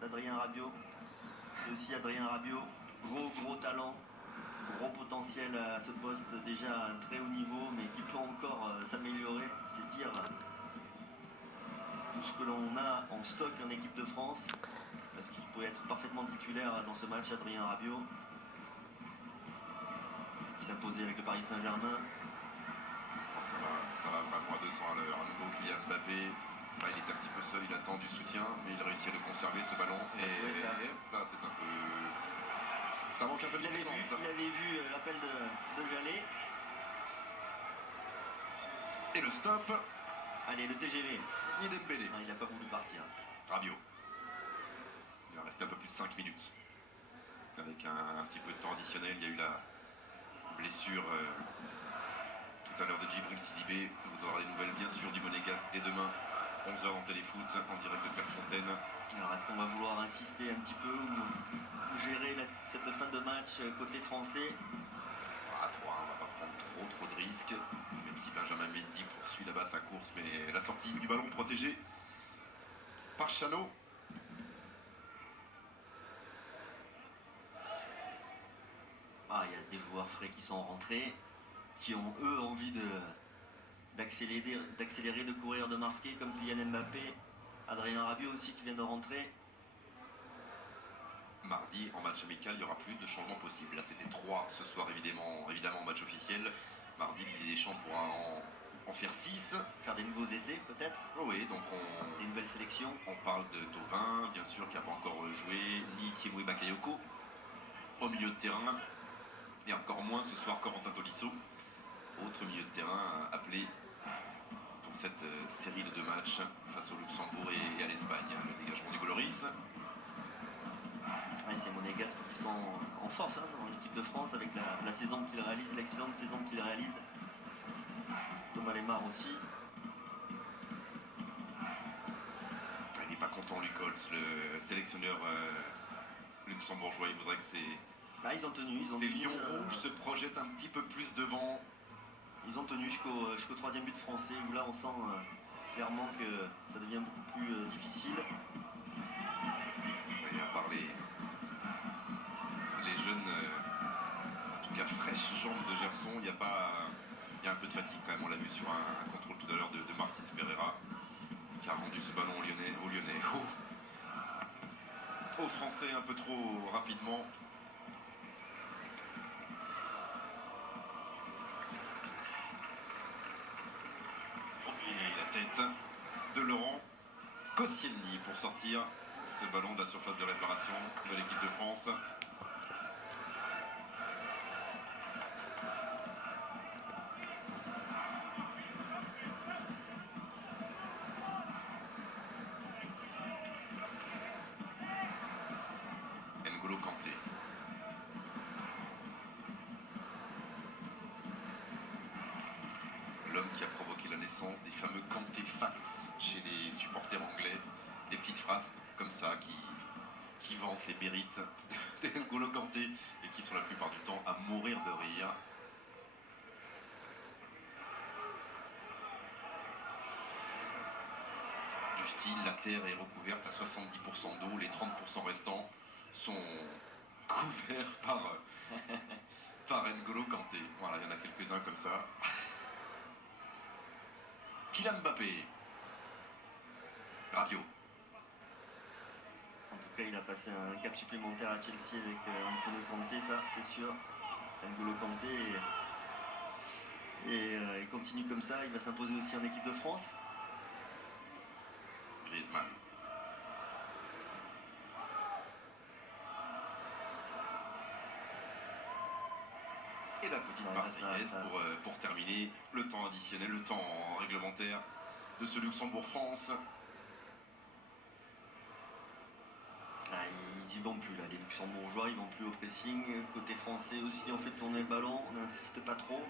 d'Adrien Rabiot. C'est aussi Adrien Rabiot, gros talent, gros potentiel à ce poste, déjà à un très haut niveau, mais qui peut encore s'améliorer. C'est dire tout ce que l'on a en stock en équipe de France, parce qu'il pourrait être parfaitement titulaire dans ce match, Adrien Rabiot, qui s'est imposé avec le Paris Saint-Germain. Ça va vraiment à 200 à l'heure. À nouveau Kylian Mbappé. Là, il était un petit peu seul, il attend du soutien, mais il a réussi à le conserver ce ballon. Et oui, là, c'est un peu. Ça manque un peu de puissance. Il avait vu l'appel de Jallet. Et le stop. Allez, le TGV. Signé Dembélé. Non, il n'a pas voulu partir. Rabiot. Il va rester un peu plus de 5 minutes. Avec un petit peu de temps additionnel, il y a eu la blessure tout à l'heure de Djibril Sidibé. Vous aurez des nouvelles bien sûr du Monégasque dès demain, 11h en téléfoot, en direct de Clairefontaine. Alors est-ce qu'on va vouloir insister un petit peu ou gérer cette fin de match côté français? À 3, on va pas prendre trop de risques, même si Benjamin Mendy poursuit là-bas sa course, mais la sortie du ballon protégée par Chanot. Ah, il y a des joueurs frais qui sont rentrés, qui ont eux envie d'accélérer, de courir, de marquer, comme Kylian Mbappé, Adrien Rabiot aussi qui vient de rentrer. Mardi, en match amical, il n'y aura plus de changements possibles. Là, c'était 3 ce soir, évidemment en match officiel. Mardi, Didier Deschamps pourra en faire 6. Faire des nouveaux essais, peut-être. Oh oui, donc des nouvelles sélections. On parle de Thauvin, bien sûr, qui n'a pas encore joué, ni Thiemoué Bakayoko au milieu de terrain. Et encore moins ce soir, Corentin Tolisso, autre milieu de terrain appelé pour cette série de 2 matchs face au Luxembourg et à l'Espagne. Le dégagement du Goloris. Ouais, c'est Monégasque qui sont en force dans l'équipe de France avec la saison qu'il réalise, l'excellente saison qu'il réalise. Thomas Lemar aussi. Il n'est pas content, Lucols, le sélectionneur luxembourgeois. Il voudrait que Là, ils ont tenu. Ces Lions rouges se projettent un petit peu plus devant. Ils ont tenu jusqu'au 3e but français, où là on sent clairement que ça devient beaucoup plus difficile. Oui, à part les jeunes, en tout cas fraîches jambes de Gerson, il y a un peu de fatigue quand même. On l'a vu sur un contrôle tout à l'heure de Martins Pereira, qui a rendu ce ballon aux Lyonnais. Aux Français un peu trop rapidement. Et la tête de Laurent Koscielny pour sortir ce ballon de la surface de réparation de l'équipe de France. N'Golo Kanté. L'homme qui a provoqué la naissance des fameux Kanté Facts chez les supporters anglais. Des petites phrases comme ça qui vantent les mérites d'N'Golo Kanté et qui sont la plupart du temps à mourir de rire. Du style, la terre est recouverte à 70% d'eau, les 30% restants sont couverts par N'Golo Kanté. Voilà, il y en a quelques-uns comme ça. Kylian Mbappé. Rabiot. En tout cas, il a passé un cap supplémentaire à Chelsea avec Antonio Conte, ça c'est sûr. N'Golo Kanté et il continue comme ça, il va s'imposer aussi en équipe de France. Griezmann. Et la petite Marseillaise pour terminer le temps additionnel, le temps réglementaire de ce Luxembourg-France. Ah, ils y vont plus là, les Luxembourgeois, ils vont plus au pressing. Côté français aussi, on fait tourner le ballon, on n'insiste pas trop.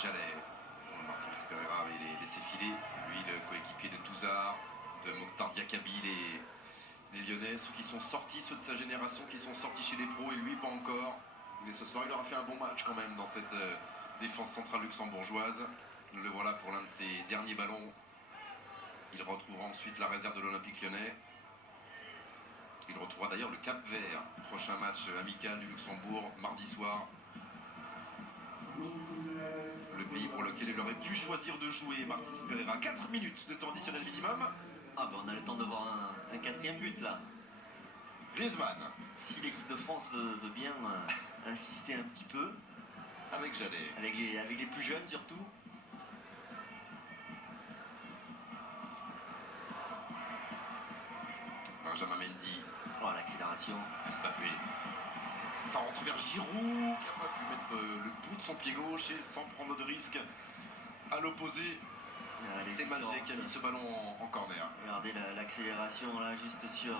Jallet. Martins Pereira avait laissé filer. Lui, le coéquipier de Touzard, de Mokhtar Diakabi, les Lyonnais, ceux qui sont sortis, ceux de sa génération qui sont sortis chez les pros et lui pas encore. Mais ce soir, il aura fait un bon match quand même dans cette défense centrale luxembourgeoise. Le voilà pour l'un de ses derniers ballons Il retrouvera ensuite la réserve de l'Olympique Lyonnais. Il retrouvera d'ailleurs le Cap-Vert. Prochain match amical du Luxembourg, mardi soir. Le pays pour lequel il aurait pu choisir de jouer, Martins Pereira. 4 minutes de temps additionnel minimum. Ah ben on a le temps de voir un quatrième but là. Griezmann. Si l'équipe de France veut bien insister un petit peu. Avec Jallet. Avec les plus jeunes surtout. Benjamin Mendy. Oh l'accélération. Mbappé. Centre vers Giroud, qui n'a pas pu mettre le bout de son pied gauche et sans prendre de risque. À l'opposé, c'est Malgé qui a mis ce ballon en corner. Regardez l'accélération là, juste sur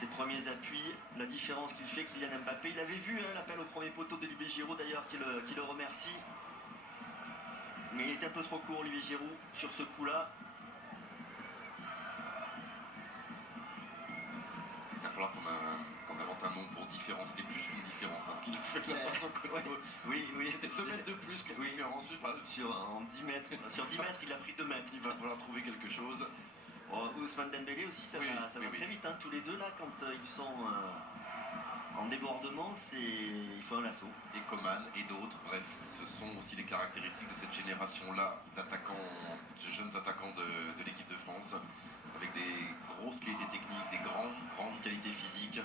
ses premiers appuis. La différence qu'il fait, Kylian Mbappé. Il avait vu l'appel au premier poteau d'Olivier Giroud d'ailleurs, qui le remercie. Mais il était un peu trop court, Olivier Giroud, sur ce coup-là. Il va falloir qu'on invente un nom pour différence. C'était plus qu'une différence, hein, ce qu'il a fait là. Oui. C'était 2 mètres de plus qu'une différence. Sur 10 mètres, il a pris 2 mètres. Il va falloir trouver quelque chose. Ousmane Dembélé aussi, ça va très vite. Hein. Tous les deux là, quand ils sont en débordement, il faut un lasso. Et Coman et d'autres, bref, ce sont aussi les caractéristiques de cette génération-là d'attaquants, de jeunes attaquants de l'équipe de France, avec des grosses qualités techniques, des grandes qualités physiques.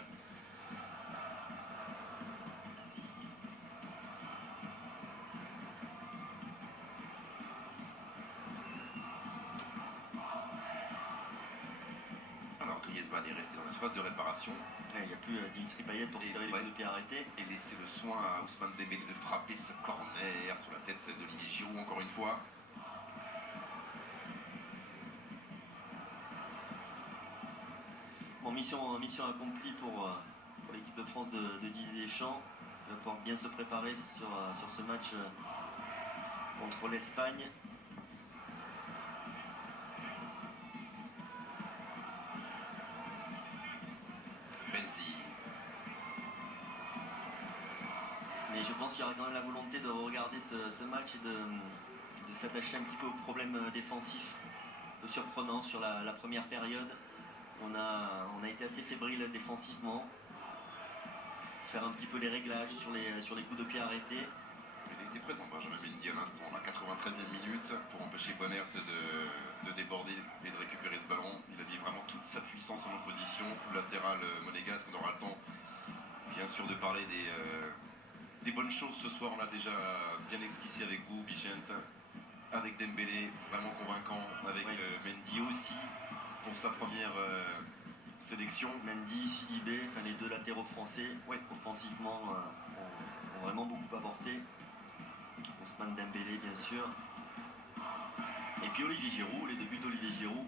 Griezmann est resté dans la surface de réparation. Il n'y a plus Dimitri Payet pour tirer les coups de pied arrêtés. Et laisser le soin à Ousmane Dembélé de frapper ce corner sur la tête d'Olivier Giroud encore une fois. Bon, mission accomplie pour l'équipe de France de Didier Deschamps. Il va pouvoir bien se préparer sur ce match contre l'Espagne. Mais je pense qu'il y aura quand même la volonté de regarder ce match et de s'attacher un petit peu aux problèmes défensifs surprenants sur la première période. On a été assez fébrile défensivement. Faire un petit peu les réglages sur les coups de pied arrêtés. Il était présent, Benjamin Mendy à l'instant, la 93e minute, pour empêcher Bonert de déborder et de récupérer ce ballon. Il a mis vraiment toute sa puissance en opposition. Latéral monégasque, on aura le temps bien sûr de parler des bonnes choses ce soir. On l'a déjà bien esquissé avec vous, Bichente, avec Dembélé, vraiment convaincant, avec Mendy aussi pour sa première sélection. Mendy, Sidibé, les deux latéraux français, offensivement, ont vraiment beaucoup apporté. Ousmane Dembélé, bien sûr. Et puis Olivier Giroud, les deux buts d'Olivier Giroud.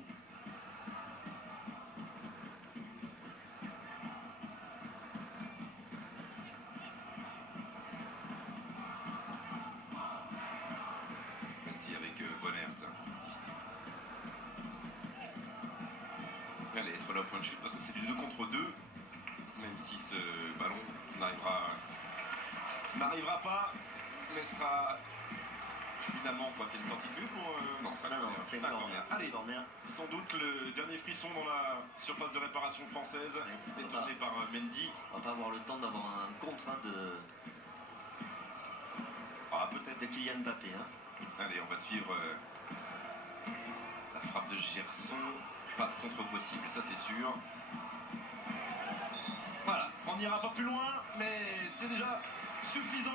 Allez, être là au point de chute parce que c'est du 2 contre 2, même si ce ballon n'arrivera pas, mais sera finalement quoi, c'est une sortie de but pour non, c'est un corner. Allez, sans doute le dernier frisson dans la surface de réparation française, détourné par Mendy. On va pas avoir le temps d'avoir un contre de peut-être Kylian Mbappé. Allez, on va suivre la frappe de Gerson. Pas de contre possible, ça c'est sûr. Voilà, on n'ira pas plus loin, mais c'est déjà suffisant.